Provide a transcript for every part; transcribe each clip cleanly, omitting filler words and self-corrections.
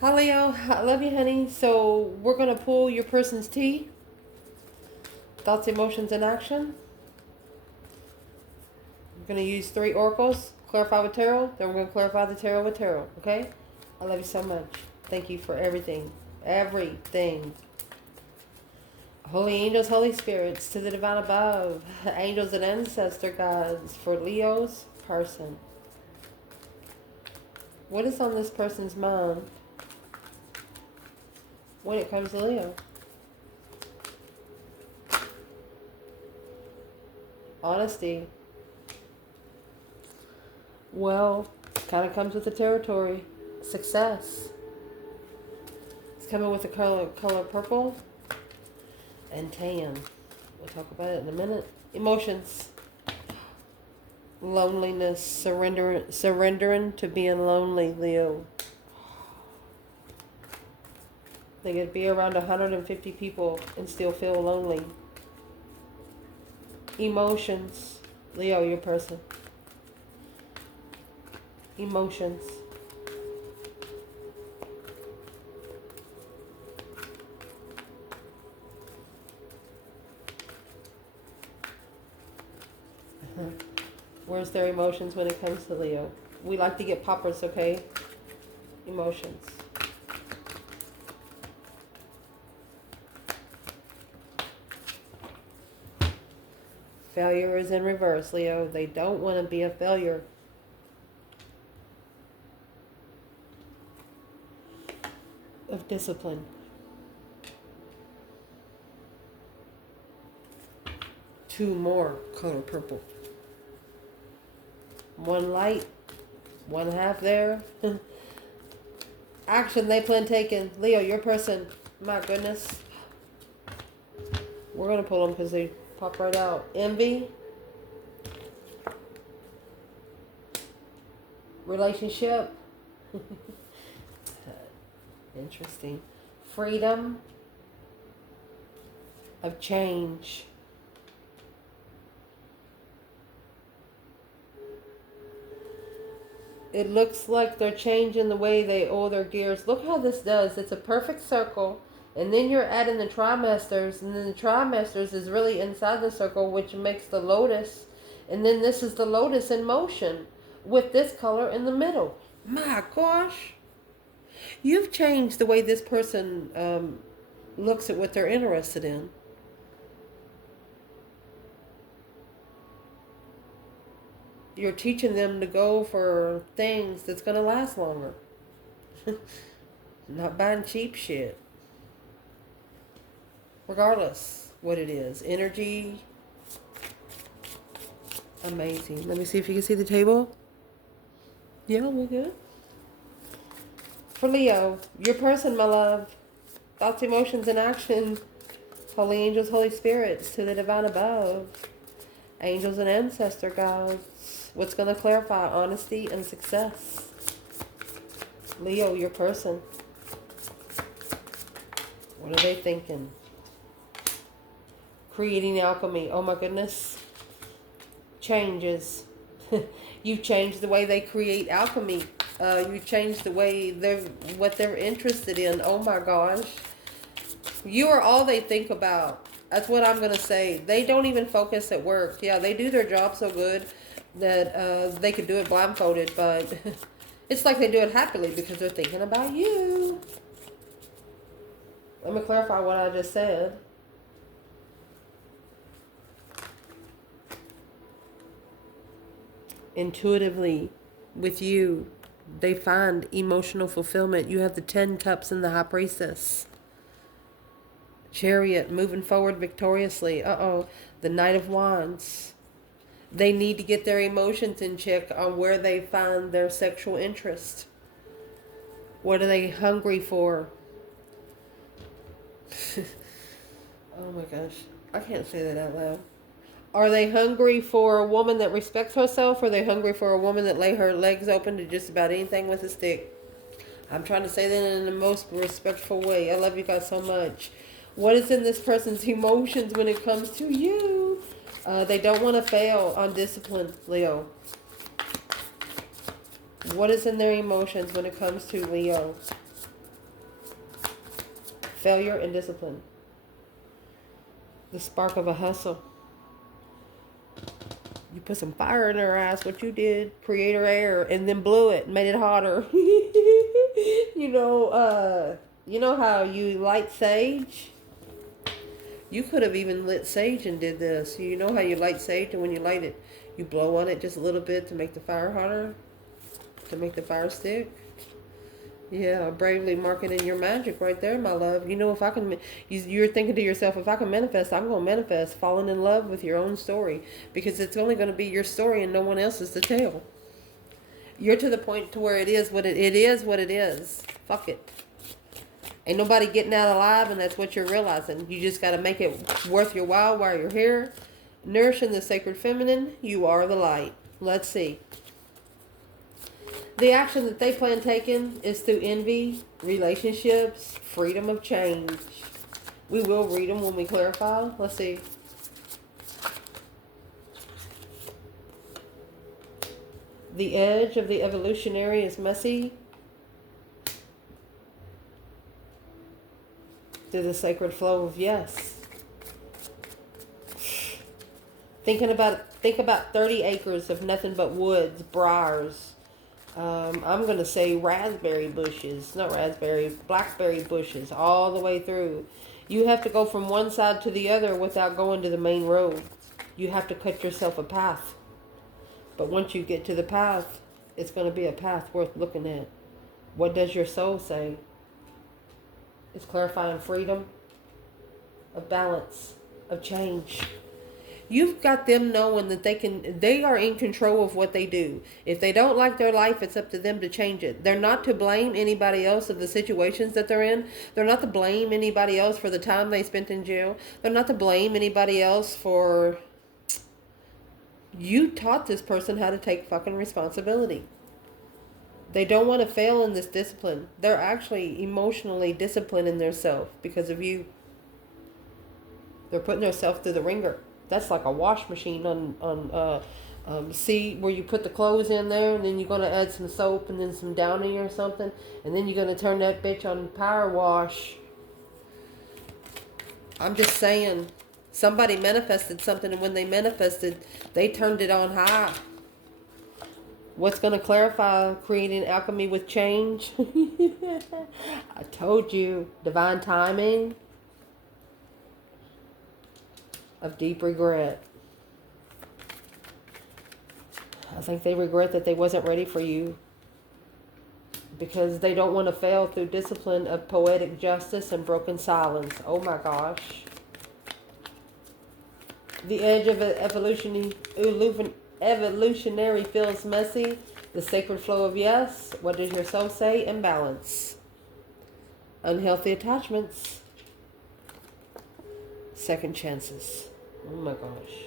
Hi Leo, I love you, honey. So we're gonna pull your person's T, thoughts, emotions, and action. We're gonna use 3 oracles, clarify with tarot. Then we're gonna clarify the tarot with tarot. Okay? I love you so much. Thank you for everything, everything. Holy angels, holy spirits, to the divine above, angels and ancestor gods for Leo's person. What is on this person's mind when it comes to Leo? Honesty. Well, kind of comes with the territory. Success. It's coming with the color purple and tan. We'll talk about it in a minute. Emotions. Loneliness. Surrendering to being lonely, Leo. They could be around 150 people and still feel lonely. Emotions. Leo, your person. Emotions. Where's their emotions when it comes to Leo? We like to get poppers, okay? Emotions. Failure is in reverse, Leo. They don't want to be a failure. Of discipline. 2 more color purple. 1 light, 1 half there. Action they plan taken. Leo, your person. My goodness. We're going to pull them because they pop right out. Envy. Relationship. Interesting. Freedom of change. It looks like they're changing the way they oil their gears. Look how this does. It's a perfect circle. And then you're adding the trimesters. And then the trimesters is really inside the circle, which makes the lotus. And then this is the lotus in motion with this color in the middle. My gosh. You've changed the way this person looks at what they're interested in. You're teaching them to go for things that's going to last longer. Not buying cheap shit. Regardless what it is. Energy. Amazing. Let me see if you can see the table. Yeah, we're good. For Leo, your person, my love. Thoughts, emotions, and action. Holy angels, holy spirits, to the divine above. Angels and ancestor gods. What's going to clarify honesty and success? Leo, your person. What are they thinking? Creating alchemy. Oh my goodness. Changes. You changed the way they create alchemy. You changed the way what they're interested in. Oh my gosh. You are all they think about. That's what I'm going to say. They don't even focus at work. Yeah, they do their job so good that they could do it blindfolded, but it's like they do it happily because they're thinking about you. Let me clarify what I just said. Intuitively, with you, they find emotional fulfillment. You have the 10 cups and the high priestess. Chariot, moving forward victoriously. The Knight of Wands. They need to get their emotions in check on where they find their sexual interest. What are they hungry for? Oh my gosh. I can't say that out loud. Are they hungry for a woman that respects herself, or are they hungry for a woman that lay her legs open to just about anything with a stick? I'm trying to say that in the most respectful way. I love you guys so much. What is in this person's emotions when it comes to you? They don't want to fail on discipline, Leo. What is in their emotions when it comes to Leo? failure and discipline. The spark of a hustle. You put some fire in her ass, what you did, creator air, and then blew it, made it hotter. You know how you light sage? You could have even lit sage and did this. You know how you light sage, and when you light it, you blow on it just a little bit to make the fire hotter, to make the fire stick. Yeah, bravely marketing your magic right there, my love. You know, if I can, you're thinking to yourself, if I can manifest, I'm going to manifest falling in love with your own story, because it's only going to be your story and no one else's to tell. You're to the point to where it is what it is what it is. Fuck it. Ain't nobody getting out alive, and that's what you're realizing. You just got to make it worth your while you're here. Nourishing the sacred feminine, you are the light. Let's see. The action that they plan taking is through envy, relationships, freedom of change. We will read them when we clarify. Let's see. The edge of the evolutionary is messy. Through the sacred flow of yes. Think about 30 acres of nothing but woods, briars. I'm going to say raspberry bushes, not raspberry, blackberry bushes all the way through. You have to go from one side to the other without going to the main road. You have to cut yourself a path. But once you get to the path, it's going to be a path worth looking at. What does your soul say? It's clarifying freedom, of balance, of change. You've got them knowing that they are in control of what they do. If they don't like their life, it's up to them to change it. They're not to blame anybody else of the situations that they're in. They're not to blame anybody else for the time they spent in jail. They're not to blame anybody else for... You taught this person how to take fucking responsibility. They don't want to fail in this discipline. They're actually emotionally disciplining themselves because of you. They're putting themselves through the ringer. That's like a wash machine see where you put the clothes in there, and then you're going to add some soap and then some Downy or something, and then you're going to turn that bitch on power wash. I'm just saying, somebody manifested something, and when they manifested, they turned it on high. What's going to clarify creating alchemy with change? I told you, divine timing of deep regret. I think they regret that they wasn't ready for you because they don't want to fail through discipline of poetic justice and broken silence. Oh my gosh. The edge of evolutionary feels messy. The sacred flow of yes. What does your soul say? Imbalance. Unhealthy attachments. Second chances. Oh my gosh.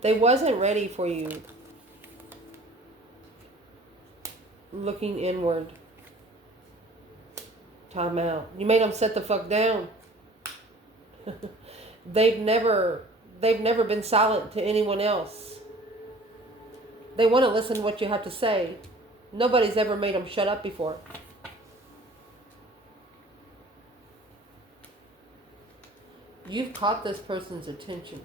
They wasn't ready for you. Looking inward. Time out. You made them sit the fuck down. They've never been silent to anyone else. They want to listen to what you have to say. Nobody's ever made them shut up before. You've caught this person's attention.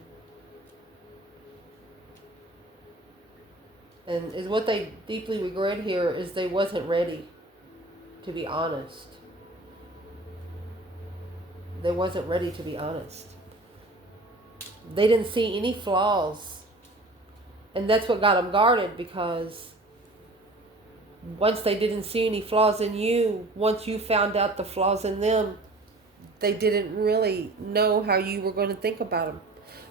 And is what they deeply regret here is they wasn't ready, to be honest. They wasn't ready to be honest. They didn't see any flaws. And that's what got them guarded, because once they didn't see any flaws in you, once you found out the flaws in them, they didn't really know how you were going to think about them.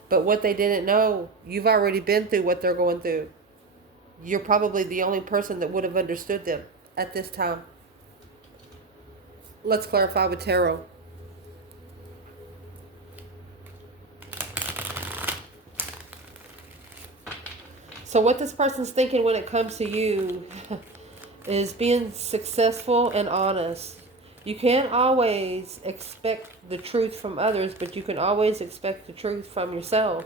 But what they didn't know, you've already been through what they're going through. You're probably the only person that would have understood them at this time. Let's clarify with tarot. So what this person's thinking when it comes to you is being successful and honest. You can't always expect the truth from others, but you can always expect the truth from yourself.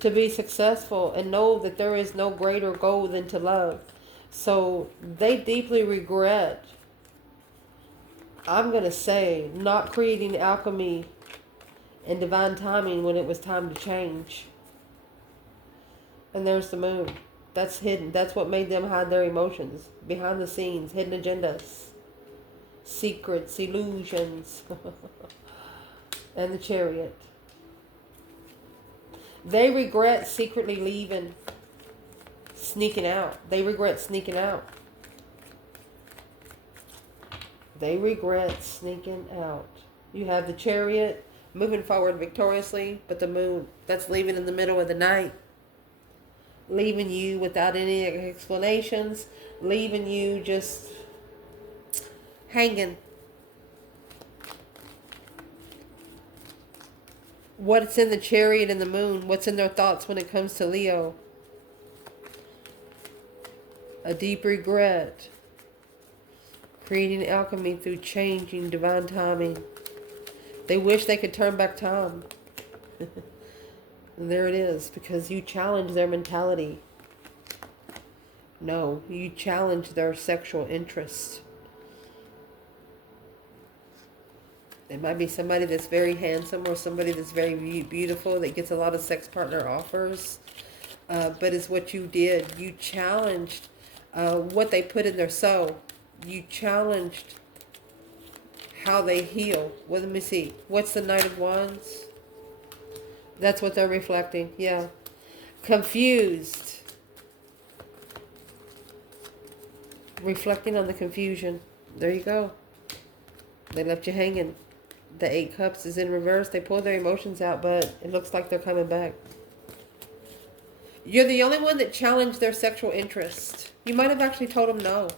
To be successful and know that there is no greater goal than to love. So they deeply regret I'm going to say not creating alchemy and divine timing when it was time to change. And there's the moon. That's hidden. That's what made them hide their emotions. Behind the scenes, hidden agendas, secrets, illusions, and the chariot. They regret secretly leaving, sneaking out. They regret sneaking out. They regret sneaking out. You have the chariot moving forward victoriously, but the moon, that's leaving in the middle of the night. Leaving you without any explanations. Leaving you just hanging. What's in the chariot and the moon? What's in their thoughts when it comes to Leo? A deep regret. Creating alchemy through changing divine timing. They wish they could turn back time. And there it is, because you challenge their mentality. No, you challenge their sexual interest. It might be somebody that's very handsome or somebody that's very beautiful that gets a lot of sex partner offers. But it's what you did. You challenged what they put in their soul. You challenged how they heal. Well, let me see. What's the Knight of Wands? That's what they're reflecting. Yeah. Confused. Reflecting on the confusion. There you go. They left you hanging. The 8 Cups is in reverse. They pulled their emotions out, but it looks like they're coming back. You're the only one that challenged their sexual interest. You might have actually told them no.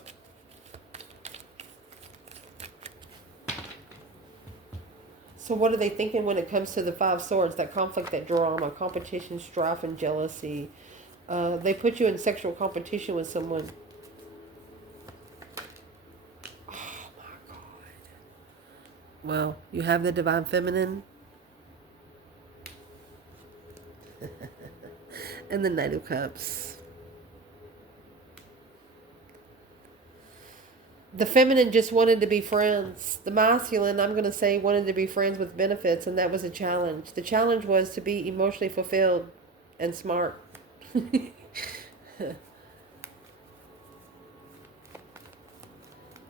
So what are they thinking when it comes to the 5 Swords? That conflict, that drama, competition, strife, and jealousy. They put you in sexual competition with someone. Oh my God. Well, you have the Divine Feminine. And the Knight of Cups. The feminine just wanted to be friends. The masculine, I'm going to say, wanted to be friends with benefits, and that was a challenge. The challenge was to be emotionally fulfilled and smart.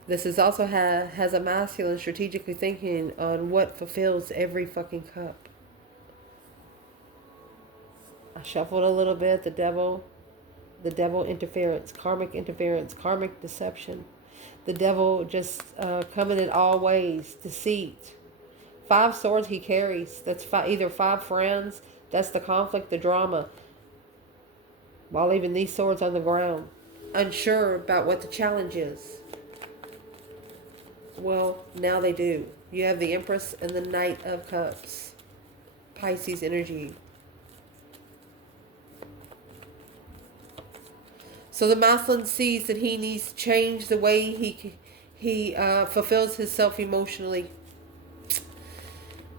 This is also has a masculine strategically thinking on what fulfills every fucking cup. I shuffled a little bit. The devil interference, karmic deception. The devil just coming in all ways, deceit. 5 swords he carries. That's either 5 friends. That's the conflict, the drama. While leaving these swords on the ground, unsure about what the challenge is. Well, now they do. You have the Empress and the Knight of Cups. Pisces energy. So the masculine sees that he needs to change the way he fulfills himself emotionally.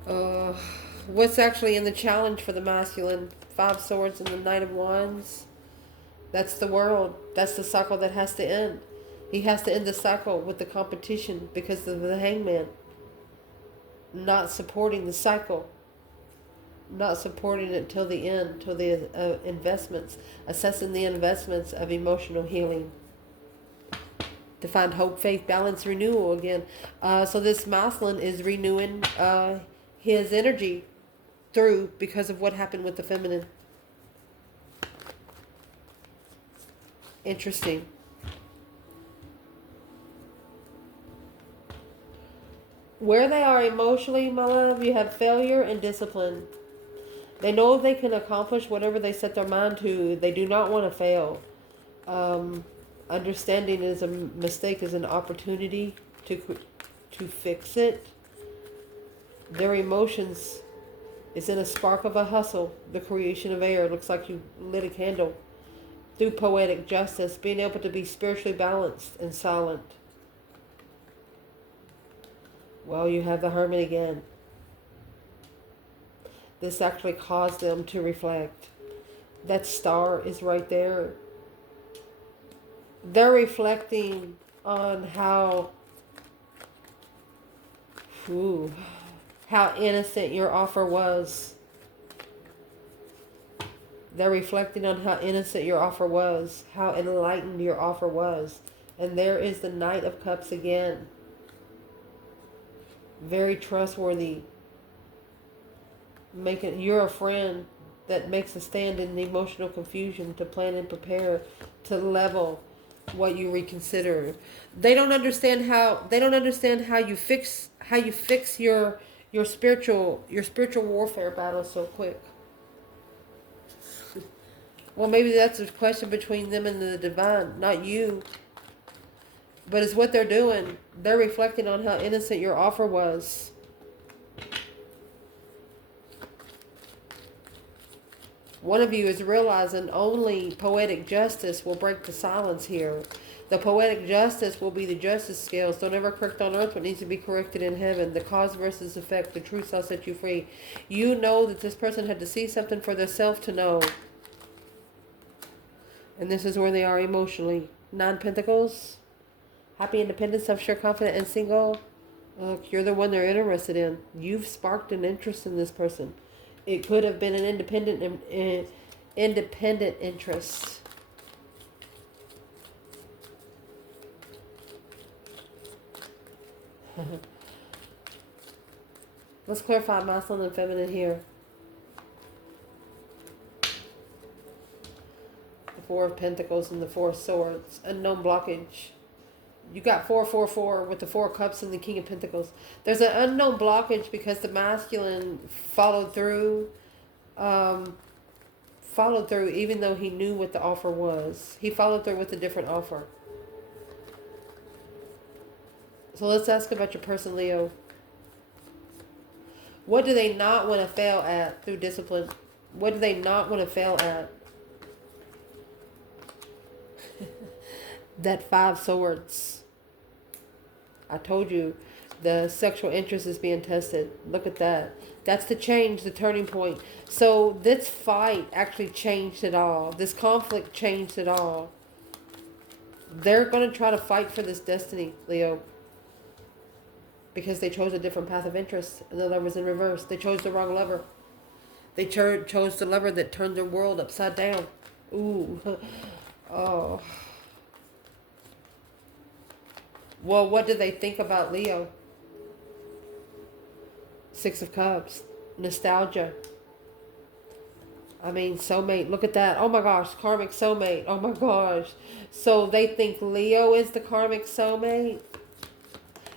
What's actually in the challenge for the masculine? 5 swords and the Knight of Wands. That's the world. That's the cycle that has to end. He has to end the cycle with the competition because of the Hangman. Not supporting the cycle. Not supporting it till the end, till the investments, assessing the investments of emotional healing. To find hope, faith, balance, renewal again. So this masculine is renewing his energy through because of what happened with the feminine. Interesting. Where they are emotionally, my love, you have failure and discipline. They know they can accomplish whatever they set their mind to. They do not want to fail. Understanding is a mistake is an opportunity to fix it. Their emotions is in a spark of a hustle. The creation of air. It looks like you lit a candle. Through poetic justice, being able to be spiritually balanced and silent. Well, you have the Hermit again. This actually caused them to reflect. That star is right there. They're reflecting on how Ooh. How innocent your offer was. They're reflecting on how innocent your offer was, how enlightened your offer was. And there is the Knight of Cups again. Very trustworthy. You're a friend that makes a stand in the emotional confusion to plan and prepare to level what you reconsider. They don't understand how you fix your spiritual warfare battle so quick. Well, maybe that's a question between them and the divine, not you. But it's what they're doing. They're reflecting on how innocent your offer was. One of you is realizing only poetic justice will break the silence here. The poetic justice will be the justice scales. Don't ever correct on earth what needs to be corrected in heaven. The cause versus effect. The truth shall set you free. You know that this person had to see something for themselves to know. And this is where they are emotionally. 9 Pentacles. Happy, independent, self-sure, confident, and single. Look, you're the one they're interested in. You've sparked an interest in this person. It could have been an independent interest. Let's clarify masculine and feminine here. The 4 of Pentacles and the 4 of Swords. Unknown blockage. You got 444 with the 4 Cups and the King of Pentacles. There's an unknown blockage because the masculine followed through even though he knew what the offer was. He followed through with a different offer. So let's ask about your person, Leo. What do they not want to fail at through discipline? What do they not want to fail at? That 5 Swords. I told you the sexual interest is being tested. Look at that. That's the change, the turning point. So this fight actually changed it all. This conflict changed it all. They're going to try to fight for this destiny, Leo. Because they chose a different path of interest. And the lover's in reverse. They chose the wrong lover. They chose the lover that turned their world upside down. Ooh. Oh. Well, what do they think about Leo? 6 of Cups. Nostalgia. I mean, soulmate. Look at that. Oh my gosh. Karmic soulmate. Oh my gosh. So they think Leo is the karmic soulmate?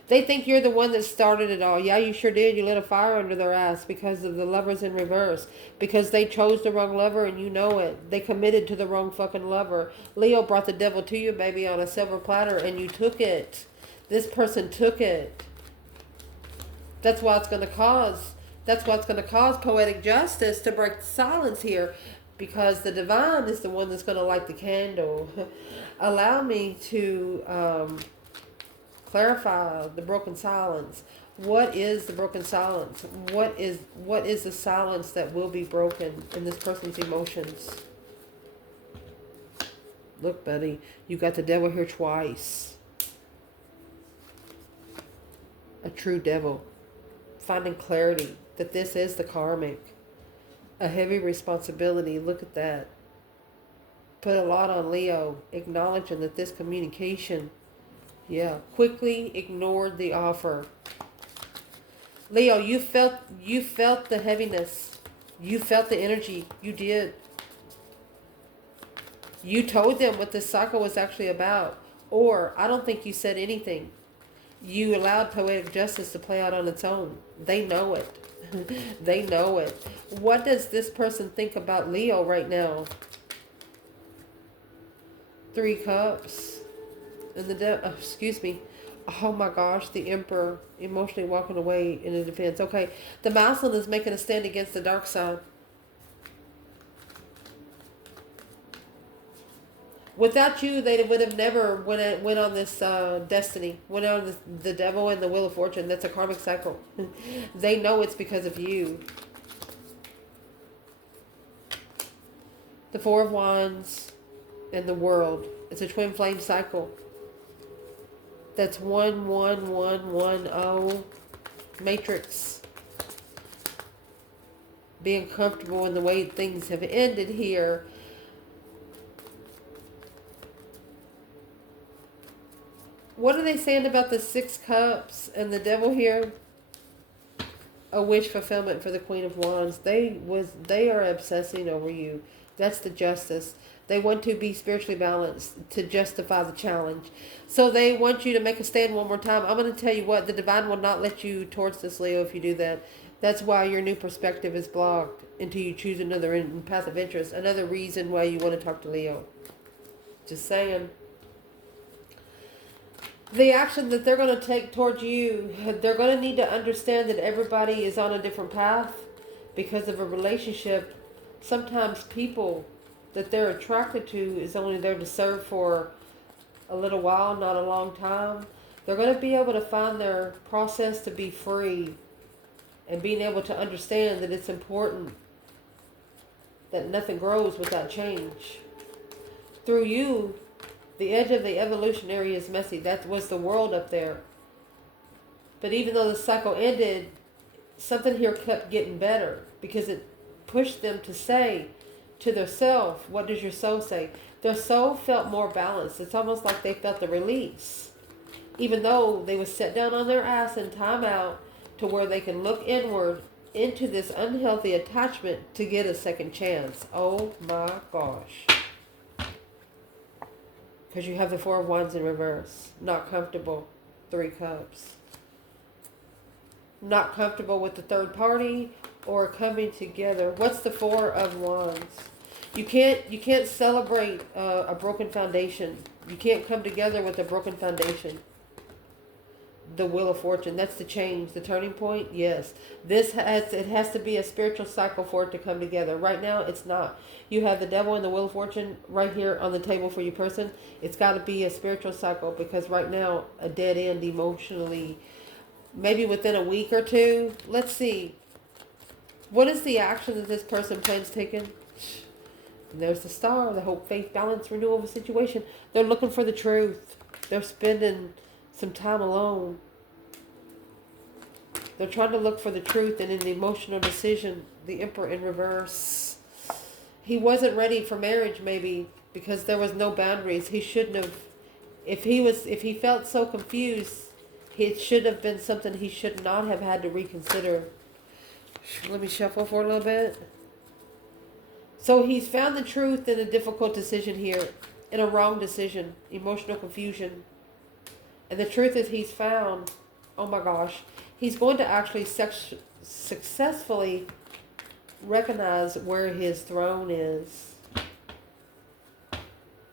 They think you're the one that started it all. Yeah, you sure did. You lit a fire under their ass because of the lovers in reverse. Because they chose the wrong lover and you know it. They committed to the wrong fucking lover. Leo brought the devil to you, baby, on a silver platter and you took it. This person took it. That's why it's going to cause. That's what's going to cause poetic justice to break the silence here. Because the divine is the one that's going to light the candle. Allow me to clarify the broken silence. What is the broken silence? What is the silence that will be broken in this person's emotions? Look, buddy, you got the devil here twice. A true devil. Finding clarity that this is the karmic. A heavy responsibility. Look at that. Put a lot on Leo. Acknowledging that this communication, quickly ignored the offer. Leo, you felt the heaviness. You felt the energy. You did. You told them what this cycle was actually about. Or, I don't think you said anything. You allowed poetic justice to play out on its own. They know it. They know it. What does this person think about Leo right now? 3 Cups. And the excuse me. Oh my gosh, the Emperor emotionally walking away in a defense. Okay, the masculine is making a stand against the dark side. Without you, they would have never went on this destiny. Went on the devil and the wheel of fortune. That's a karmic cycle. They know it's because of you. The 4 of Wands and the World. It's a twin flame cycle. That's 11110. Matrix. Being comfortable in the way things have ended here. What are they saying about the 6 cups and the devil here? A wish fulfillment for the Queen of Wands. They are obsessing over you. That's the justice. They want to be spiritually balanced to justify the challenge. So they want you to make a stand one more time. I'm going to tell you what, the divine will not let you towards this, Leo, if you do that. That's why your new perspective is blocked until you choose another path of interest. Another reason why you want to talk to Leo. Just saying. The action that they're going to take towards you, they're going to need to understand that everybody is on a different path because of a relationship. Sometimes people that they're attracted to is only there to serve for a little while, not a long time. They're going to be able to find their process to be free and being able to understand that it's important that nothing grows without change. Through you, the edge of the evolutionary is messy. That was the world up there. But even though the cycle ended, something here kept getting better because it pushed them to say to their self, what does your soul say? Their soul felt more balanced. It's almost like they felt the release. Even though they would sit down on their ass in time out to where they can look inward into this unhealthy attachment to get a second chance. Oh my gosh. Because you have the 4 of Wands in reverse. Not comfortable. 3 cups. Not comfortable with the third party or coming together. What's the 4 of Wands? You can't celebrate a broken foundation. You can't come together with a broken foundation. The Wheel of Fortune. That's the change. The turning point. Yes. It has to be a spiritual cycle for it to come together. Right now, it's not. You have the Devil and the Wheel of Fortune right here on the table for your person. It's got to be a spiritual cycle because right now, a dead end emotionally, maybe within a week or two. Let's see. What is the action that this person plans taking? And there's the Star, the hope, faith, balance, renewal of a situation. They're looking for the truth. They're spending some time alone. They're trying to look for the truth in an emotional decision. The Emperor in reverse. He wasn't ready for marriage, maybe, because there was no boundaries. He shouldn't have. If he felt so confused, it should have been something he should not have had to reconsider. Let me shuffle for a little bit. So he's found the truth in a difficult decision here, in a wrong decision, emotional confusion. And the truth is he's found, oh my gosh, he's going to actually successfully recognize where his throne is.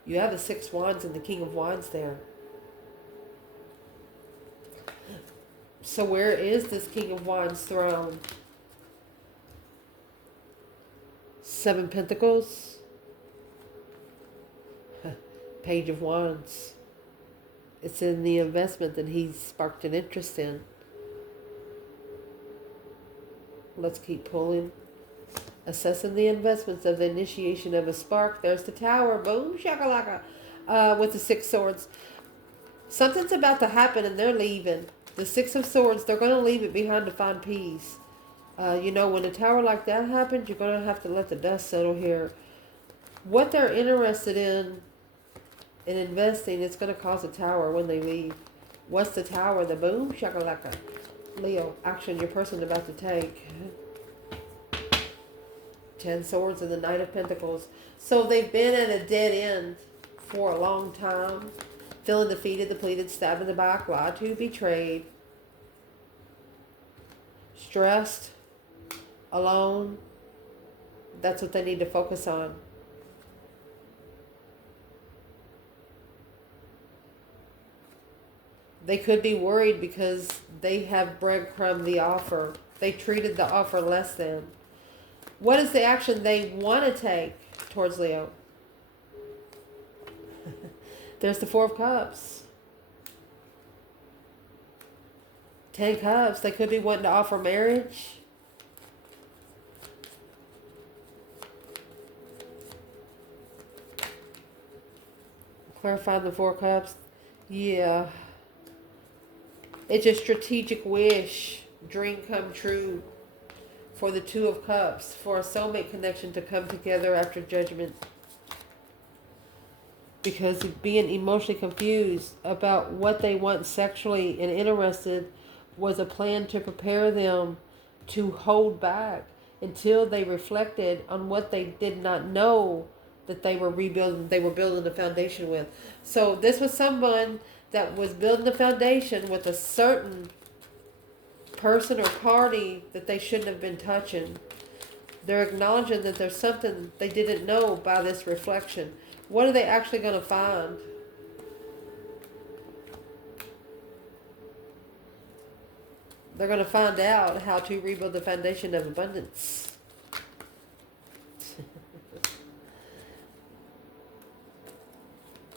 You have the 6 Wands and the King of Wands there. So where is this King of Wands throne? 7 Pentacles. Page of Wands. It's in the investment that he's sparked an interest in. Let's keep pulling. Assessing the investments of the initiation of a spark. There's the Tower. Boom, shakalaka. With the 6 Swords. Something's about to happen and they're leaving. The 6 of Swords, they're going to leave it behind to find peace. When a tower like that happens, you're going to have to let the dust settle here. What they're interested in investing, it's going to cause a tower when they leave. What's the Tower? The boom, shakalaka. Leo, action your person's about to take. 10 Swords and the Knight of Pentacles. So they've been at a dead end for a long time. Feeling defeated, depleted, stabbed in the back, lied to, betrayed. Stressed. Alone. That's what they need to focus on. They could be worried because they have breadcrumbed the offer. They treated the offer less than. What is the action they want to take towards Leo? There's the 4 of Cups. 10 Cups. They could be wanting to offer marriage. Clarify the 4 Cups. Yeah. It's a strategic wish. dream come true for the Two of Cups, for a soulmate connection to come together after judgment. Because being emotionally confused about what they want sexually and interested was a plan to prepare them to hold back until they reflected on what they did not know that they were building the foundation with. So this was someone that was building the foundation with a certain person or party that they shouldn't have been touching. They're acknowledging that there's something they didn't know by this reflection. What are they actually going to find? They're going to find out how to rebuild the foundation of abundance.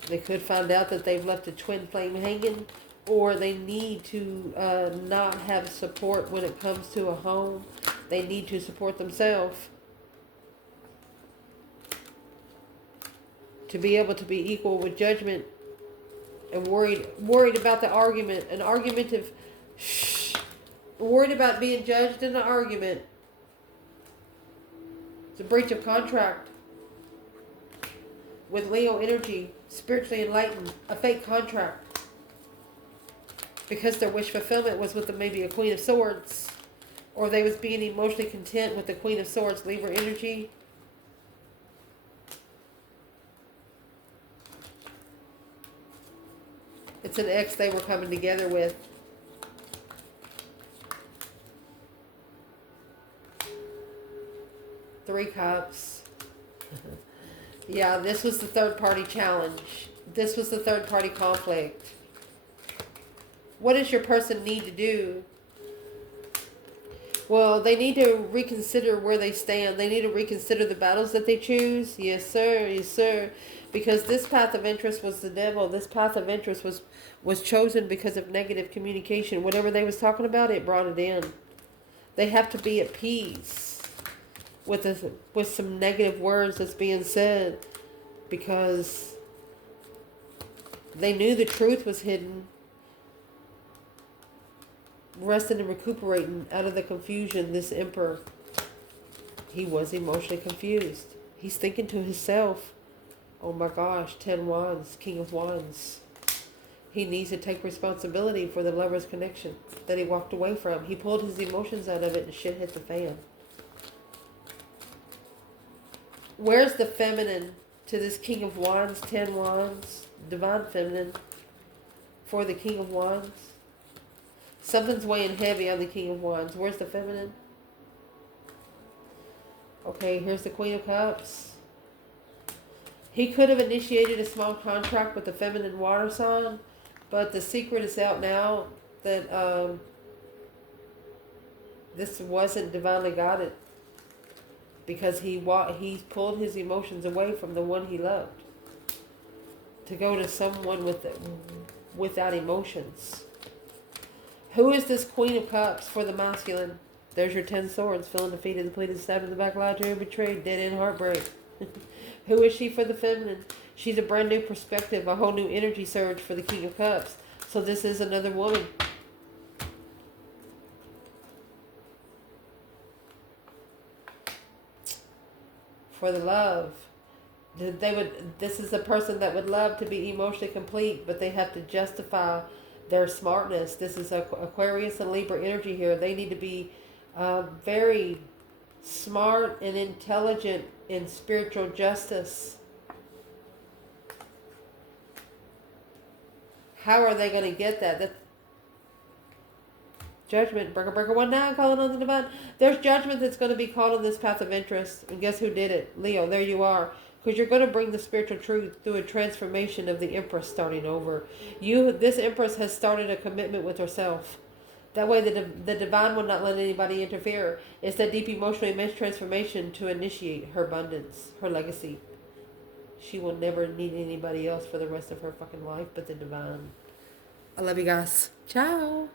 They could find out that they've left a twin flame hanging, or they need to not have support when it comes to a home. They need to support themselves to be able to be equal with judgment, and worried about the argument, an argumentative, worried about being judged in an argument. It's a breach of contract. With Leo energy, spiritually enlightened, a fake contract. Because their wish fulfillment was with maybe a Queen of Swords, or they was being emotionally content with the Queen of Swords, Libra energy. It's an ex they were coming together with. Three Cups. Yeah, this was the third party challenge. This was the third party conflict. What does your person need to do? Well, they need to reconsider where they stand. They need to reconsider the battles that they choose. Yes, sir. Yes, sir. Because this path of interest was the devil. This path of interest was chosen because of negative communication. Whatever they was talking about, it brought it in. They have to be at peace with some negative words that's being said, because they knew the truth was hidden, resting and recuperating out of the confusion. This emperor, he was emotionally confused. He's thinking to himself, oh my gosh, 10 wands, King of Wands. He needs to take responsibility for the lover's connection that he walked away from. He pulled his emotions out of it and shit hit the fan. Where's the feminine to this King of Wands, 10 Wands, divine feminine for the King of Wands? Something's weighing heavy on the King of Wands. Where's the feminine? Okay, here's the Queen of Cups. He could have initiated a small contract with the feminine water sign, but the secret is out now that this wasn't divinely guided, because he pulled his emotions away from the one he loved to go to someone without emotions. Who is this Queen of Cups for the masculine? There's your 10 swords, feeling defeated, depleted, stabbed in the back, lied to, betrayed, dead end, heartbreak. Who is she for the feminine? She's a brand new perspective, a whole new energy surge for the King of Cups. So this is another woman. For the love. This is a person that would love to be emotionally complete, but they have to justify their smartness. This is Aquarius and Libra energy here. They need to be very smart and intelligent in spiritual justice. How are they going to get that? Judgment. Breaker 1-9 calling on the divine. There's judgment that's going to be called on this path of interest. And guess who did it? Leo. There you are. Because you're going to bring the spiritual truth through a transformation of the Empress starting over. This Empress has started a commitment with herself. That way the divine will not let anybody interfere. It's that deep emotional immense transformation to initiate her abundance, her legacy. She will never need anybody else for the rest of her fucking life but the divine. I love you guys. Ciao.